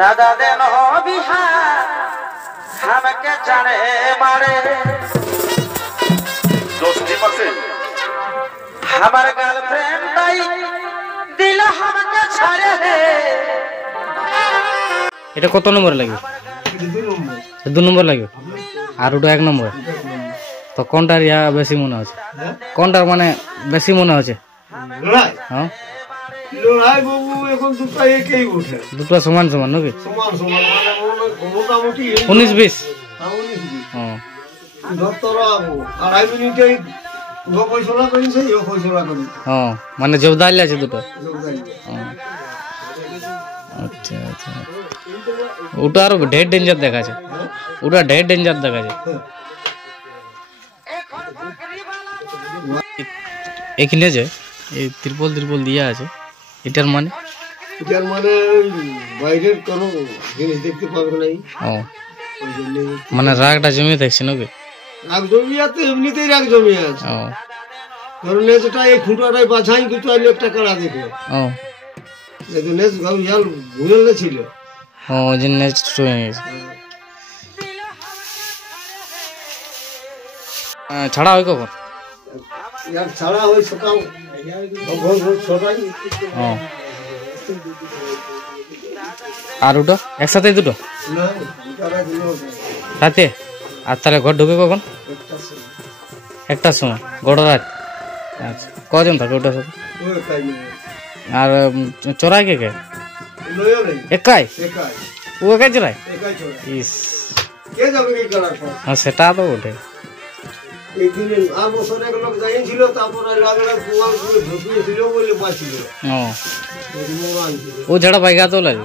दादा देन हो बिहार हमके जाने मारे दोस्ती पासे हमार गर्लफ्रेंड ताई दिल हमके छाड़े है। এটা কত নম্বর লাগবে? 2 নম্বর লাগবে আর ওটা 1 নম্বর। তো কোনটার ইয়া বেশি মনে হচ্ছে? কোনটার মানে বেশি মনে হচ্ছে? লড়াই হ্যাঁ লড়াই বাবু এখন দুটো একই উঠে দুটো সমান সমান নাকি? সমান সমান মানে মোটামুটি 19-20। হ্যাঁ ডক্টরা আড়াই মিনিটে ফয়সলা করেছে ফয়সলা করে হ্যাঁ মানে জবদাল আছে দুটো। যোগদান আচ্ছা আচ্ছা ওটা আর ঢের ডেঞ্জার দেখাচ্ছে, ওটা ঢের ডেঞ্জার দেখাচ্ছে। এখানে যে এই ত্রিপল দিয়া আছে এটার মানে বাইরের কোনো জিনিস দেখতে পাবে নাই। ও মানে রাগটা জমে থাকছে নাকি? রাগ জমি আছে এমনিতেই রাগ জমি আছে। ও ধরুন নেজটা এই খুঁটাটাই বাছাই কিন্তু আমি একটা কাড়া দেখে ও নেজ গাল ভুলে ছিল। ও যে নেক্সট ছাড়া হয় কখন? ইয়ার ছাড়া হয় সকাল ভোর 6টায়। ও আর ওটা একসাথে দুটো না তারা দিল রাতে? আর তাহলে ঘর ঢুকে কখন? একটার সময় গড় রাত। আচ্ছা কজন থাকে ওটার সাথে? আর চড়াই কে কে? একাই? ও একাই চড়াই? ইস হ্যাঁ সেটা তো ওঠে। ও ঝাড়া বাইগা তো লাগে।